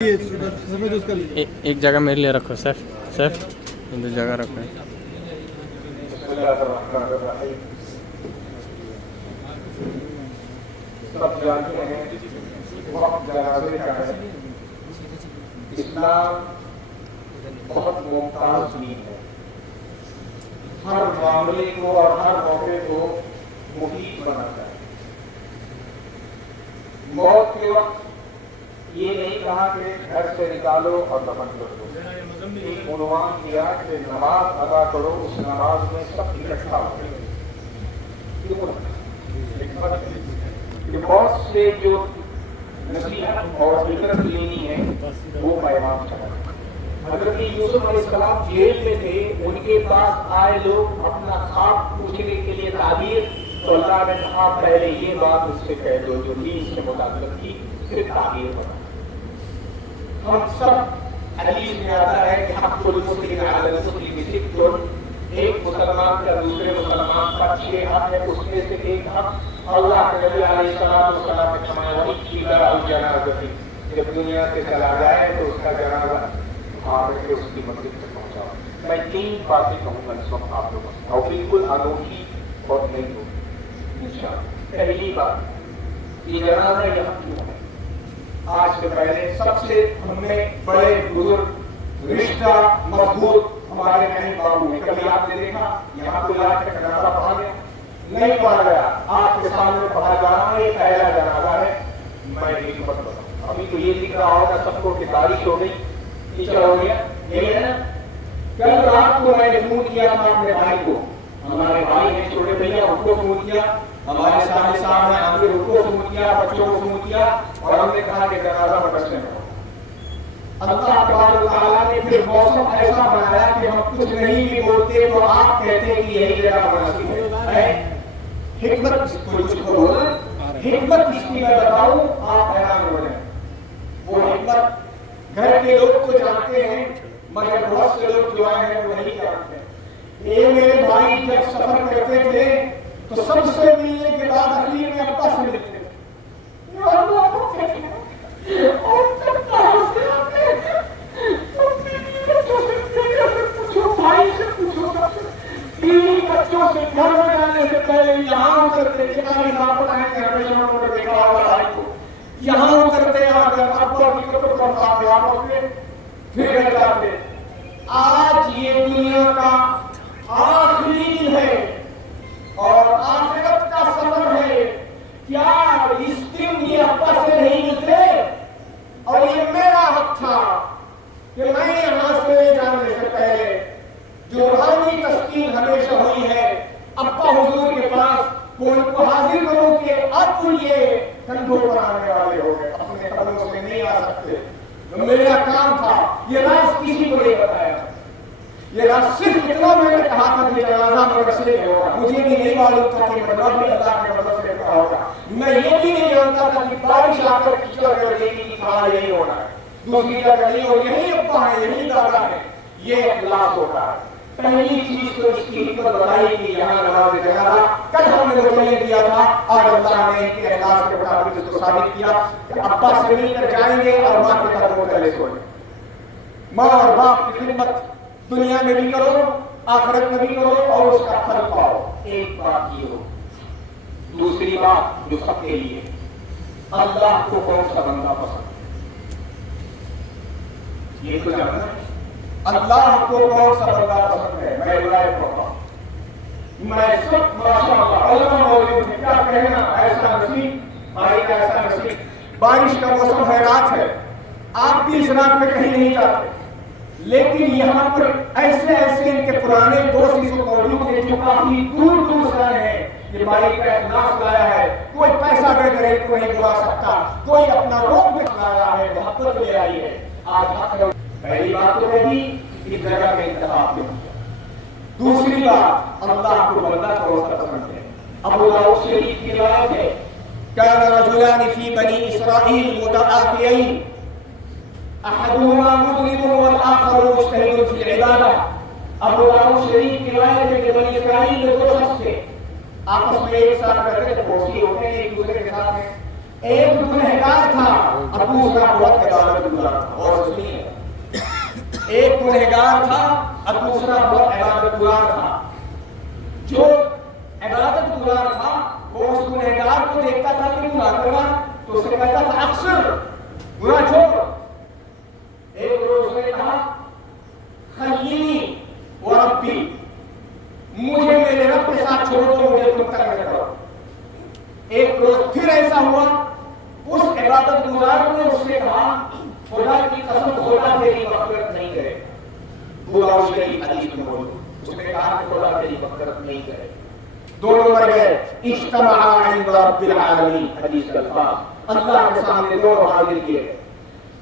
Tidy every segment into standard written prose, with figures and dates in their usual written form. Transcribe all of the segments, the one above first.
ایک جگہ میرے لیے رکھو سیف سیف ادھر جگہ رکھو. سب جانتے ہیں وقت جنازے کا ہے. اسلام بہت ممتاز دین ہے. ہر معاملے کو اور ہر موقع کو مفید بناتا ہے. موت کے وقت یہ نہیں کہا کہ گھر سے نکالو اور دفن کر دو. ایک عنوان کیا کہ نماز ادا کرو, اس نماز میں سب اکٹھا ہو. بہت سے جو نصیحت اور فکر لینی ہے وہ پیغام چلا. حضرت یوسف علیہ السلام جیل میں تھے, ان کے پاس آئے لوگ اپنا خواب پوچھنے کے لیے تعبیر, تو اللہ نے کہا پہلے یہ بات اس سے کہہ دو جو تھی اس سے متعلق تھی, پھر تعبیر بنا. ہم سب حدیث میں آتا ہے کہ حق المسلم علی المسلم ست, ایک مسلمان کا دوسرے مسلمان کا 6 حق ہے. اس میں سے ایک حق اللہ کے نبی علیہ السلام نے فرمایا اتباع الجنازہ, جب دنیا سے چلا جائے تو اس کا جنازہ اٹھا کے اس کی مسجد تک پہنچاؤ. میں 3 باتیں کہوں گا اس وقت آپ لوگوں سے, اور بالکل انوکھی اور نئی ہوگی انشاءاللہ. پہلی بات, یہ جنازہ یہاں کیوں ہے؟ آج سے پہلے سب سے ہم نے بڑے بزرگ رشتہ مضبوط ہمارے کہیں بابو ہیں. کبھی آپ نے دیکھا یہاں کوئی آج کا جنازہ پڑھا گیا؟ نہیں پڑھا گیا. آپ کے سامنے پڑھا جا رہا ہے, یہ پہلا جنازہ ہے. میں ایک بات بتاؤں, ابھی تو یہ دکھ رہا ہوگا سب کو کہ بارش ہو گئی, ٹیچر ہو گیا, یہی ہے نا. کل رات کو میں نے فون کیا تھا اپنے بھائی کو, ہمارے بھائی ہیں چھوٹے بھیا, ان کو فون کیا, ہمارے سامنے صاحب ہیں ہم نے ان کو فون کیا, بچوں کو فون کیا, اور ہم نے کہا کہ جنازہ مدرسے میں ہو. اللہ تبارک و تعالیٰ نے پھر موسم ایسا بنایا کہ ہم کچھ نہیں بھی بولتے تو آپ کہتے کہ یہی جگہ مناسب ہے. حکمت کچھ بولو, حکمت اس کی میں بتاؤں آپ حیران ہو جائیں. وہ حکمت گھر کے لوگ تو جانتے ہیں مگر بہت سے لوگ جو ہیں وہ نہیں جانتے. یہ میرے بھائی جب سفر کرتے تھے تو سب سے ملنے کے بعد اخیر میں ابا سے ملتے تھے. بچوں سے گھر میں جانے سے پہلے یہاں اترتے, یہاں اترتے آ کر ابا پھر گھر جاتے. آج یہ دنیا کا آخری دن ہے اور آخرت کا سفر ہے. کیا اس دن یہ ابا سے نہیں ملتے؟ اور یہ میرا حق تھا کہ میں یہاں سے جانے سے پہلے جو روحانی تسکین ہمیشہ ہوئی ہے ابا حضور کے پاس وہ ان کو حاضر کروں کہ اب یہ کندھوں پر آنے والے ہو گئے, اپنے قدموں سے نہیں آ سکتے. میرا کام تھا, یہ راز کسی کو نہیں بتایا. یہ راز صرف اتنا میں نے کہا تھا کہ جنازہ مدرسے میں ہوگا. مجھے بھی نہیں معلوم تھا کہ مطلب بھی اللہ کے مدرسے میں ہوگا. میں یہ بھی نہیں جانتا تھا کہ بارش آ کر کیچڑ کر دے گی, کھانا یہی ہونا ہے, دوسری جگہ نہیں ہو, یہی ابا ہے, یہی دادا ہے. یہ اخلاص ہوتا ہے. پہلی چیز تو اس کی حکمت بتائی کہ یہاں نماز جنازہ کل ہم نے وچنے دیا تھا, اور اللہ نے ان کے اخلاص کے مطابق اس کو ثابت کیا کہ ابا سے مل کر جائیں گے اور ماں کے قدموں تلے سوئیں گے. ماں اور باپ کی خدمت دنیا میں بھی کرو, آخرت میں بھی کرو, اور اس کا پھل پاؤ. ایک بات یہ ہو. دوسری بات جو سب کے لیے, اللہ کو کون سا بندہ پسند ہے؟ یہ تو جاننا ہے اللہ کو کون سا بندہ پسند ہے. میں رائے پڑھتا ہوں, میں سب ماشاءاللہ علماء موجود ہیں, کیا کہنا, ایسا نصیب بھائی کا, ایسا نصیب. بارش کا موسم ہے, رات ہے, آپ بھی اس رات میں کہیں نہیں جاتے, لیکن یہاں پر ایسے ایسے ان کے پرانے دوست اس کو موجود ہیں جو کافی دور دور سے آئے ہیں. یہ بھائی کا اخلاص لایا ہے, کوئی پیسہ دے کر ان کو نہیں بلا سکتا, کوئی اپنا روح میں لایا ہے, محبت لے آئی ہے. آج پہلی بات تو بھی اس جگہ کے انتخاب میں. دوسری بات, اللہ کو بندہ کون سا پسند ہے. ابو داؤد شریف کی روایت ہے, كان رجلان في بني إسرائيل متآخيين احدهما مذنب والآخر مجتهد في العبادة. ابو داؤد شریف کی روایت ہے کہ بنی اسرائیل میں 2 شخص تھے, آپس میں ایک ساتھ رہتے تھے, پڑوسی ہوتے ہیں ایک دوسرے کے ساتھ میں, ایک گنہگار تھا اور دوسرا بہت عبادت گزار تھا. اور سنیے، ایک گنہگار تھا اور دوسرا بہت عبادت گزار تھا. جو عبادت گزار تھا وہ اس گنہگار کو دیکھتا تھا کہ گناہ کر رہا تو اسے کہتا تھا اکثر گناہ چھوڑ. ایک روز نے کہا خلینی و ربی، مجھے میرے رب کے ساتھ چھوڑ دو، مجھے تم تک نہ کرو. ایک روز پھر ایسا ہوا، اس عبادت گزار نے اس سے کہا خدا کی قسم خدا تیری مغفرت نہیں کرے. بخاری شریف حدیث میں موجود، اس نے کہا کہ خدا تیری مغفرت نہیں کرے. دونوں مر گئے. اجتمعا عند رب العالمین، حدیث کا الفاظ اللہ کے سامنے دونوں حاضر کیے.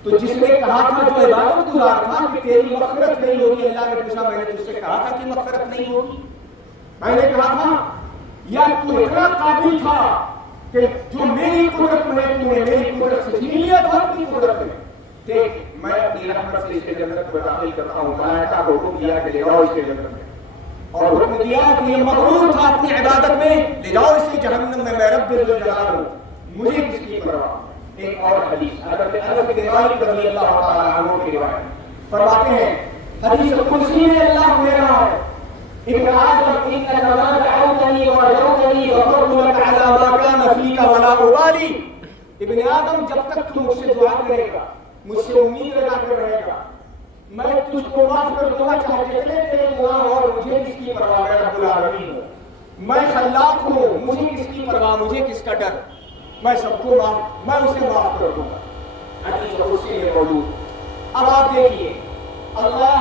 تو جس نے کہا تھا، جو عبادت گزار تھا کہ تیری مغفرت نہیں ہوگی، اللہ نے پوچھا میں نے تجھ سے کہا تھا کہ مغفرت نہیں ہوگی؟ میں نے کہا تھا یا تو اتنا قابل تھا کہ جو میری قدرت میں تو نے میری قدرت سے چھین لیا تھا اپنی قدرت میں. دیکھ میں اپنی رحمت سے اس کے جنت میں داخل کرتا ہوں. ملائکہ کو حکم دیا کہ لے جاؤ اس کے جنت میں، اور حکم دیا کہ یہ مغرور تھا اپنی عبادت میں، لے جاؤ اس کی جہنم میں، میں رب ذوالجلال ہوں، مجھے کس کی پرواہ. ایک اور حدیث حضرت انس بن مالک رضی اللہ تعالی عنہ کی روایت فرماتے ہیں، حدیث قدسی میں اللہ کہہ رہا ہے ابن آدم انک ما دعوتنی ورجوتنی غفرت لك على ما كان فيك ولا ابالی. ابن آدم جب تک تو مجھ سے دعا کرے گا، مجھ سے امید لگا کر رہے گا، میں تجھ کو معاف کر دوں گا چاہے جتنے تیرے گناہ ہو، اور مجھے کس کی پرواہ، میں رب العالمین ہوں، میں خلاق ہوں، مجھے کس کی پرواہ، مجھے کس کا ڈر، میں سب کو معاف، میں اسے معاف کر دوں گا. حدیث قدسی میں موجود. اب آپ دیکھیے، اللہ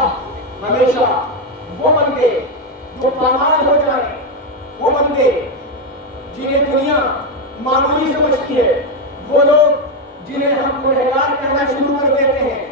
ہمیشہ وہ بندے جو پامال ہو جائیں، وہ بندے جنہیں دنیا معمولی سمجھتی ہے، وہ لوگ جنہیں ہم گنہگار کہنا شروع کر دیتے ہیں،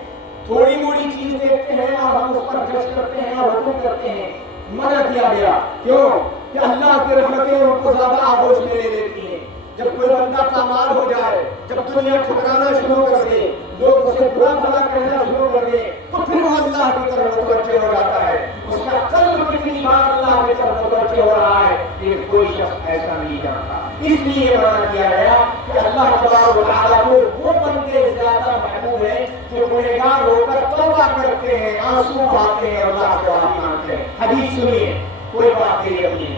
تھوڑی موڑی چیز دیکھتے ہیں اور ہم اس پر جج کرتے ہیں اور حکم کرتے ہیں. منع کیا گیا. کیوں؟ کہ اللہ کی رحمتیں ان کو زیادہ آغوش میں لے لیتی ہیں. جب کوئی بندہ پامال ہو جائے، جب دنیا ٹھکرانا شروع کر دے، لوگ اسے برا بھلا کہنا شروع کر دے، تو پھر وہ اللہ کی طرف متوجہ ہو جاتا ہے. اس کا قلب کتنی بار اللہ کی طرف متوجہ ہو رہا ہے کہ کوئی شخص ایسا نہیں جانتا. اس لیے منع کیا گیا کہ اللہ تبارک و تعالیٰ کو وہ بندے زیادہ محبوب ہیں جو گنہگار ہو کر توبہ کرتے ہیں، آنسو بہاتے ہیں، اللہ سے معافی مانگتے ہیں. حدیث سنیے، کوئی بات نہیں اپنی.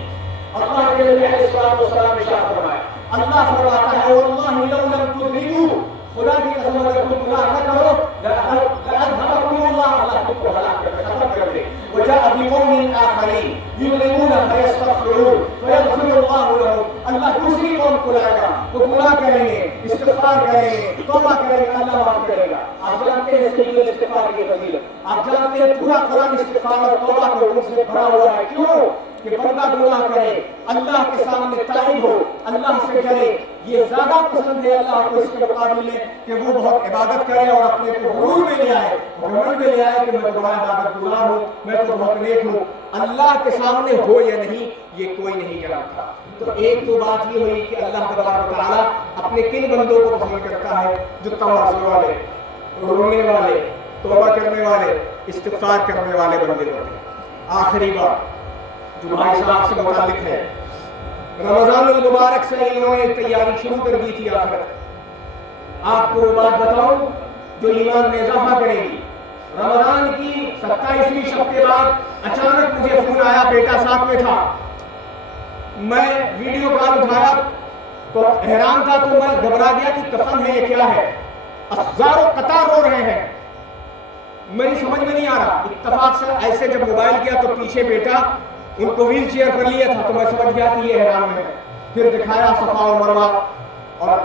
اللہ کے نبی علیہ الصلوۃ والسلام ارشاد فرمائے، اللہ فرماتا ہے واللہ لو لم تذنبوا، خدا کی قسم اگر تم گناہ نہ کرو لأذهبكم اللہ تم کو ہلاک کر ختم کر دے. وجاء بقوم آخرین یظلمون فیستغفرون فیغفر اللہ لهم، اللہ دوسری قوم کو لائے گا، وہ گناہ کریں گے، استغفار کریں گے، توبہ کریں گے، اللہ معاف کرے گا. آپ جانتے ہیں اس کے استغفار کی فضیلت، آپ جانتے ہیں پورا قرآن استغفار اور توبہ کے حکم سے بھرا ہوا ہے. کیوں؟ کہ بندہ گناہ کرے، اللہ کے سامنے تائب ہو، اللہ سے کرے. یہ زیادہ پسند ہے اللہ کو اس کے مقابلے میں کہ وہ بہت عبادت کرے اور اپنے کو غرور میں لے آئے، گھمنڈ میں لے آئے کہ میں تو بڑا عبادت گزار ہوں، میں تو بہت نیک ہوں. اللہ کے سامنے ہو یا نہیں یہ کوئی نہیں جانتا. تو ایک تو بات یہ ہوئی کہ اللہ تبارک و تعالیٰ اپنے کن بندوں کو پسند کرتا ہے؟ جو تواضع والے، رونے والے، توبہ کرنے والے، استغفار کرنے والے بندے ہوتے ہیں. آخری بات جو بھائی صاحب سے متعلق ہے، رمضان المبارک سے انہوں نے تیاری شروع کر دی تھی. آپ کو بات بتاؤں جو ایمان میں اضافہ کرے گی. رمضان کی 27ویں شب کے بعد اچانک مجھے فون آیا، بیٹا ساتھ میں تھا، میں ویڈیو کال اٹھایا تو حیران تھا، تو میں گھبرا گیا کہ قسم ہے یہ کیا ہے. ہزاروں قطار رو رہے ہیں، میری سمجھ میں نہیں آ رہا. اتفاق سے ایسے جب موبائل کیا تو پیچھے بیٹا ان کو ویل چیئر کر لیا تھا، تو میں سمجھ گیا کہ یہ احرام ہے. پھر دکھایا صفا اور مروہ اور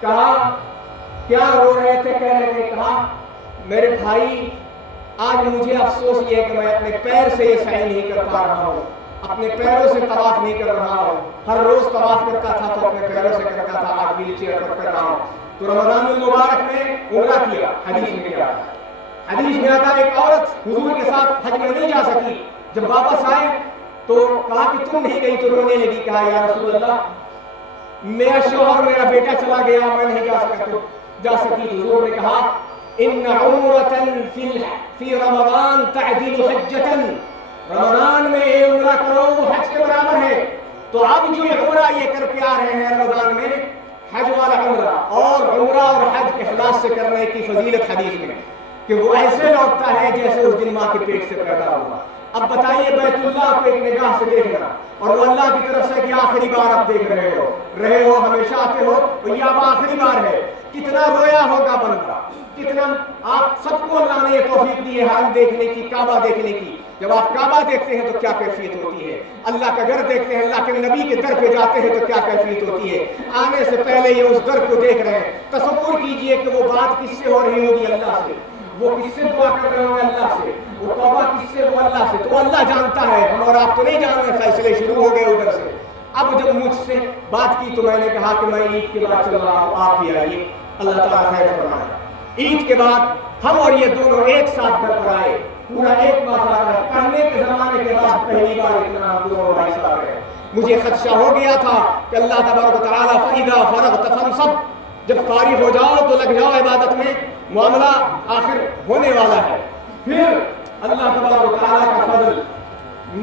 کہا کیا رو رہے تھے؟ کہہ رہے تھے، کہا میرے بھائی آج مجھے افسوس یہ ہے کہ میں اپنے پیر سے یہ سعی نہیں کر پا رہا ہوں، اپنے پیروں سے طواف نہیں کر رہا ہوں. ہر روز طواف کرتا تھا تو اپنے پیروں سے کرتا تھا، آج ویل چیئر پر کر رہا ہوں. تو رمضان المبارک میں عمرہ کیا. حدیث میں کیا؟ حدیث میں آتا ایک عورت حضور کے ساتھ حج میں نہیں جا سکی، جب واپس آئے تو کہا کہ تم نہیں گئی، تو رونے لگی. کہا یا رسول اللہ میرا شوہر میرا بیٹا چلا گیا، میں نہیں جا سکی. حضور نے کہا ان عمرة فی رمضان تعدل حجة، رمضان میں یہ عمرہ کرو وہ حج کے برابر ہے. تو اب جو عمرہ یہ کر کے آ رہے ہیں رمضان میں، حج والا عمرہ اور عمرہ اور حج اخلاص سے کرنے کی فضیلت حدیث میں کہ وہ ایسے لوٹتا ہے جیسے اس دن ماں کے پیٹ سے پیدا ہوا. اب بتائیے بیت اللہ کو ایک نگاہ سے دیکھنا اور وہ اللہ کی طرف سے کہ آخری بار آپ دیکھ رہے ہو ہمیشہ آتے ہو اور یہ اب آخری بار ہے. کتنا رویا ہوگا بندہ, کتنا آپ سب کو اللہ نے یہ توفیق دی ہے حرم دیکھنے کی, کعبہ دیکھنے کی. جب آپ کعبہ دیکھتے ہیں تو کیا کیفیت ہوتی ہے, اللہ کا گھر دیکھتے ہیں, اللہ کے نبی کے در پہ جاتے ہیں تو کیا کیفیت ہوتی ہے. آنے سے پہلے یہ اس در کو دیکھ رہے ہیں. تصور کیجئے کہ وہ بات کس سے ہو رہی ہوگی, اللہ سے. وہ کس سے دعا کر رہے ہوں گے, اللہ سے. وہ توبہ کس سے, وہ اللہ سے. تو اللہ جانتا ہے, ہم اور آپ تو نہیں جان رہے. فیصلے شروع ہو گئے ادھر سے. اب جب مجھ سے بات کی تو میں نے کہا کہ میں عید کے بعد چل رہا ہوں, آپ بھی آئیے, اللہ تعالیٰ خیر فرمائے. عید کے بعد ہم اور یہ دونوں ایک ساتھ گھر پر آئے, پورا ایک ماہ رہا. پڑھنے کے زمانے کے بعد پہلی بار اتنا ہم دونوں بھائی صاحب رہے. مجھے خدشہ ہو گیا تھا کہ اللہ تبارک و تعالیٰ فَإِذَا فَرَغْتَ فَانْصَبْ, جب فارغ ہو جاؤ تو لگ جاؤ عبادت میں, معاملہ آخر ہونے والا ہے. پھر اللہ تبارک و تعالیٰ کا فضل,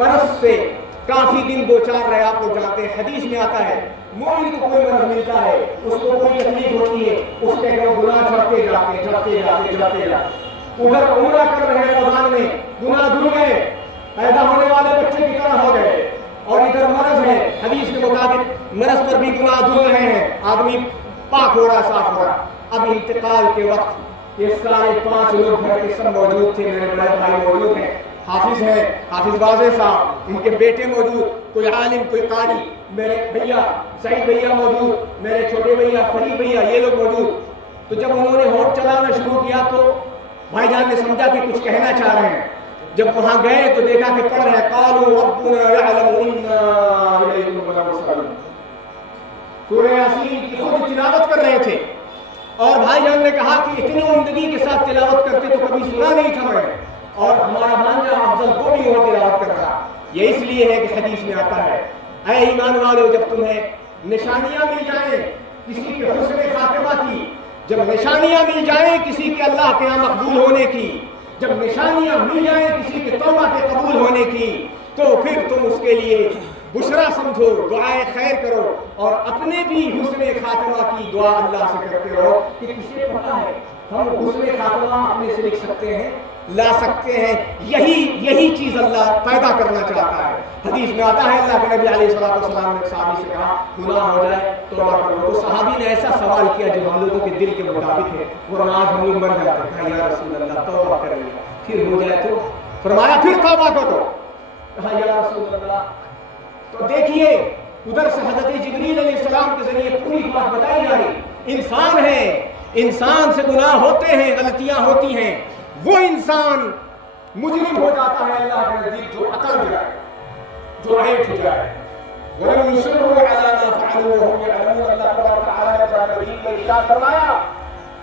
مرض سے کافی دن دو چار رہے. آپ کو جانتے ہیں حدیث میں آتا ہے مومن کو کوئی مرض ملتا ہے, اس کو کوئی تکلیف ہوتی ہے, اس کے گناہ جھڑتے جاتے. ادھر عمرہ کر رہے ہیں رمضان میں, گناہ دھل گئے, پیدا ہونے والے بچے کی طرح ہو گئے. اور ادھر مرض ہے, حدیث کے مطابق مرض پر بھی گناہ دھل رہے ہیں, آدمی پاک ہو رہا, صاف ہو رہا. اب انتقال کے وقت یہ سارے 5 لوگ گھر کے سب موجود تھے. میرے بڑے بھائی موجود ہیں, حافظ ہیں, حافظ واضح صاحب, ان کے بیٹے موجود, کوئی عالم, کوئی قاری, میرے بھیا سعید بھیا موجود, میرے چھوٹے بھیا فرید بھیا, یہ لوگ موجود. تو جب انہوں نے ہونٹ چلانا شروع کیا تو بھائی جان نے سمجھا کہ کچھ کہنا چاہ رہے ہیں. جب وہاں گئے تو دیکھا کہ پڑھ رہے قالوا ربنا يعلم انا الیکم لمرسلون. سورہ یاسین کی خود تلاوت کر رہے تھے. اور بھائی جان نے کہا کہ اتنی عمدگی کے ساتھ تلاوت کرتے تو کبھی سنا نہیں تھا میں نے, اور ہمارا بھانجا افضل کو بھی وہ تلاوت کر رہا. یہ اس لیے ہے کہ حدیث میں آتا ہے اے ایمان والو, جب تمہیں نشانیاں مل جائیں کسی کے حسن خاتمہ کی, جب نشانیاں مل جائیں کسی کے اللہ کے یہاں مقبول ہونے کی, جب نشانیاں مل جائیں کسی کے توبہ کے قبول ہونے کی, تو پھر تم اس کے لیے بشرا سمجھو, دعائے خیر کرو, اور اپنے بھی حسن خاتمہ کی دعا اللہ سے کرتے رہو. کہ کسی کو پتا ہے ہم حسن خاتمہ اپنے سے لکھ سکتے ہیں, لا سکتے ہیں. یہی چیز اللہ پیدا کرنا چاہتا ہے. حدیث میں آتا ہے اللہ کے نبی علیہ الصلوۃ والسلام نے صحابی سے کہا گناہ ہو جائے توبہ کرو. تو صحابی نے ایسا سوال کیا جو ہم لوگوں کے دل کے مطابق ہے, ورنہ ہم لوگ مر جاتے ہیں. یا رسول اللہ توبہ کریں, پھر ہو جائے تو فرمایا پھر توبہ کرو. کہا یا رسول اللہ. تو دیکھیے ادھر سے حضرت جبریل علیہ السلام کے ذریعے پوری بات بتائی جا رہی. انسان ہے, انسان سے گناہ ہوتے ہیں, غلطیاں ہوتی ہیں. وہ انسان مجرم ہو جاتا ہے اللہ کے نزدیک جو عقل جائے, جو ایٹ جائے. وَلَمْ يُصِرُّوا عَلَىٰ مَا فَعَلُوا وَهُمْ يَعْلَمُونَ. اللہ تبارک و تعالیٰ نے اپنے نبی کو ارشاد فرمایا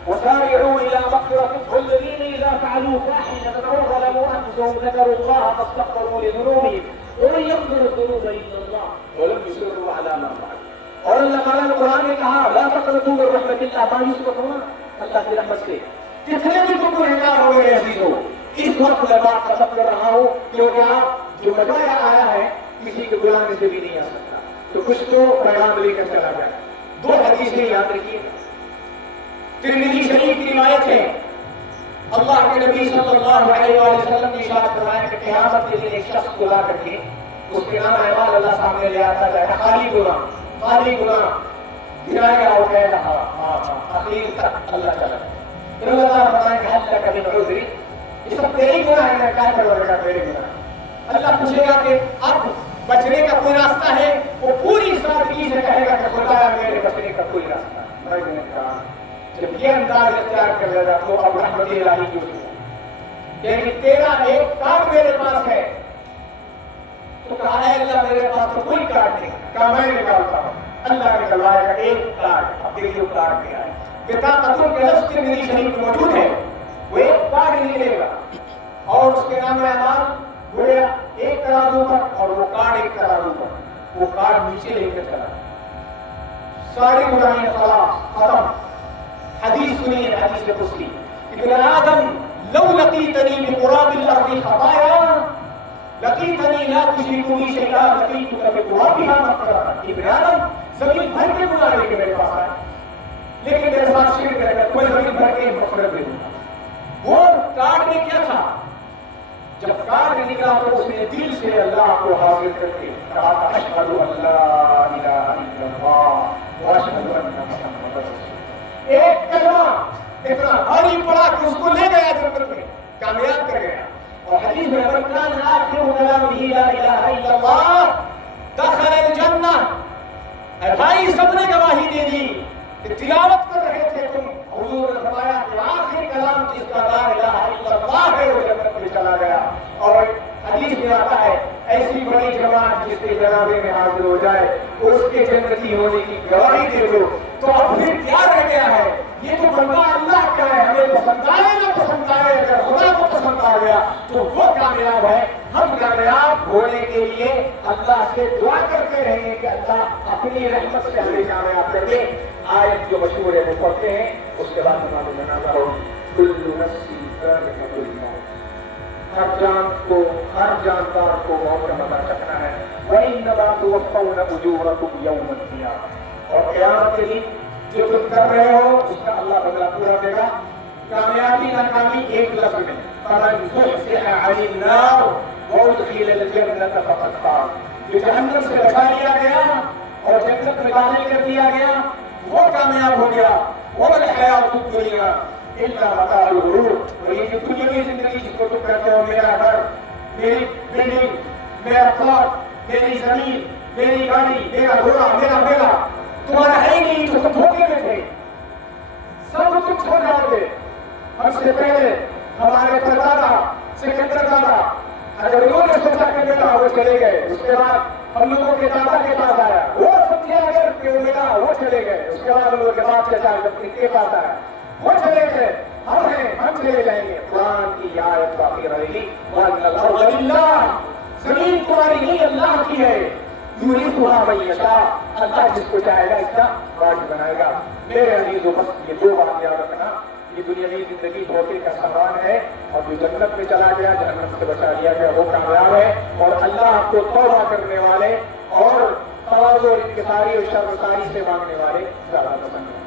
وَسَارِعُوا إِلَىٰ مَغْفِرَةٍ وَالَّذِينَ إِذَا فَعَلُوا فَاحِشَةً أَوْ ظَلَمُوا أَنفُسَهُمْ ذَكَرُوا اللَّهَ فَاسْتَغْفَرُوا لِذُنُوبِهِمْ وَمَن يَغْفِرُ الذُّنُوبَ إِلَّا اللَّهُ وَلَمْ يُصِرُّوا عَلَىٰ مَا فَعَلُوا. اور اللہ تعالیٰ نے قرآن میں کہا لَا تَقْنَطُوا مِن رَحْمَةِ اللَّهِ, مایوس مت ہونا اللہ کی رحمت سے. کتنے بھی تم گنہگار ہو گئے عزیزو, اس وقت میں بات ختم کر رہا ہوں کیونکہ جو بتایا آیا ہے کسی کے بلانے سے بھی نہیں آ سکتا. تو کچھ تو پیغام لے کر چلا جائے. 2 حدیثیں یاد رکھیے. ترمذی شریف کی روایت ہے اللہ کے نبی صلی اللہ علیہ وسلم نے ارشاد فرمایا کہ قیامت کے دن ایک شخص کو لا کر کے اس کے نام اعمال اللہ سامنے لے آتا جائے گا. خالی گناہ گرائے گا, اور کہے گا اخیر تک اللہ چلا. پھر اللہ تعالیٰ فرمائے کہ حل لک من عذر, یہ سب تیرے گناہ ہیں, کیا کرے گا تیرے گناہ. اللہ پوچھے گا کہ اب بچنے کا کوئی راستہ ہے, وہ پوری سادگی سے کہے گا کہ خدایا میرے بچنے کا کوئی راستہ ہے. میں نے کہا جب یہ انداز اختیار کر لے گا تو اب رحمت الہی جو ہے یعنی تیرا ایک کارڈ میرے پاس ہے. تو کہا اے اللہ میرے پاس تو کوئی کارڈ نہیں. کہا میں نکالتا ہوں. اللہ نے کہلوایا کہ ایک کارڈ, اب دیکھیے وہ کارڈ کیا ہے. بطاقتوں کے لفظ ترمذی شریف میں موجود ہے. وہ ایک کارڈ نکلے گا اور اس کے نام اعمال گویا ایک ترازو پر, اور وہ کارڈ ایک ترازو پر. وہ کارڈ نیچے لے کر چلا, ساری گناہیں خلاص ختم. حدیث سنیے, حدیث قدسی, ابن آدم لو لقیتنی بقراب الارض خطایا لقیتنی لا تشرک بی شیئا لقیتک بقرابها مغفرۃ. ابن آدم زمین بھر کے گناہ لے کے میرے پاس آئے, لیکن میرے ساتھ شرک کرے گا تو میں زمین بھر کے مغفرت دے دوں گا۔ وہ کارڈ میں کیا تھا؟ جب کارڈ نکلا تو اس نے دل سے اللہ کو حاضر کر کے کہا اشہد ان لا الہ الا اللہ واشہد ان محمد رسول اللہ۔ ایک کلمہ اتنا بھاری پڑا کہ اس کو لے گیا جنت میں، کامیاب کر گیا۔ اور حدیث میں من کان آخر کلامہ لا الہ الا اللہ دخل الجنہ۔ اے بھائی سب نے گواہی دے دی کہ تلاوت کر رہے تھے تم، حضور نے فرمایا کہ آخر کلام جس کا لا الہ الا اللہ ہے وہ جنت میں چلا گیا۔ اور حدیث میں آتا ہے ایسی بڑی جماعت جس کے جنازے میں حاضر ہو جائے اس کے جنتی ہونے کی گواہی دے دو، تو اب پھر کیا رہ گیا ہے؟ یہ تو بندہ اللہ کا ہے، ہمیں پسند آئے نہ پسند آئے، اگر خدا کو پسند آ گیا تو وہ کامیاب ہے۔ ہم کامیاب ہونے کے لیے اللہ سے دعا کرتے رہیں گے کہ اللہ اپنی رحمت سے ہمیں کامیاب کر دے۔ آیت جو مشہور ہے وہ پڑھتے ہیں، اس کے بعد ہمارے جنازہ ہو۔ کل نفس ذائقۃ الموت، ہر جاندار کو موت کا مزہ چکھنا ہے۔ وَإِنَّمَا تُوَفَّوْنَ أُجُورَكُمْ يَوْمَ الْقِيَامَةِ، اور قیامت کے دن جو تم کر رہے ہو اس کا اللہ بدلہ پورا دے گا۔ کامیابی ناکامی ایک لفظ میں، فَمَنْ زُحْزِحَ عَنِ النَّارِ وَأُدْخِلَ الْجَنَّةَ فَقَدْ فَازَ، جو جہنم سے بچا لیا گیا اور جنت میں داخل کر دیا گیا وہ کامیاب ہو گیا۔ وَمَا الْحَيَاةُ الدُّنْيَا إِلَّا مَتَاعُ الْغُرُورِ، اور یہ جو دنیاوی زندگی جس کو تم کہتے ہو میرا گھر، میری بلڈنگ، میرا پلاٹ، میری زمین، میری گاڑی، میرا گھوڑا، میرا تمہارا ہے ہی نہیں، تو تم دھوکے میں تھے، سب تم چھوڑ جاؤ گے۔ ہم سے پہلے ہمارے پردادا سکندر دادا، اگر انہوں نے سوچا کہ میرا وہ چلے گئے، اس کے بعد ہم لوگوں کے دادا کے پاس آیا، وہ سمجھا اگر کہ وہ میرا وہ چلے گئے، اس کے بعد ہم لوگوں کے باپ چچا ان کے پاس آیا، وہ چلے گئے، ہم ہیں، ہم چلے جائیں گے۔ قرآن کی آیت باقی رہے گی، وَأَنَّ الْأَرْضَ لِلَّهِ، زمین تمہاری نہیں اللہ کی ہے، یورثها من یشاء، اللہ جس کو چاہے گا اس کا وارث بنائے گا۔ میرے عزیزو بس یہ دو بات یاد رکھنا، یہ دنیاوی زندگی دھوکے کا سامان ہے، اور جو جنت میں چلا گیا جہنم سے بچا لیا گیا وہ کامیاب ہے۔ اور اللہ کو توبہ کرنے والے اور تواضع اور انکساری اور شرمساری سے مانگنے والے زیادہ پسند ہیں۔